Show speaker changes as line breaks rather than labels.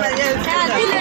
पाहिजे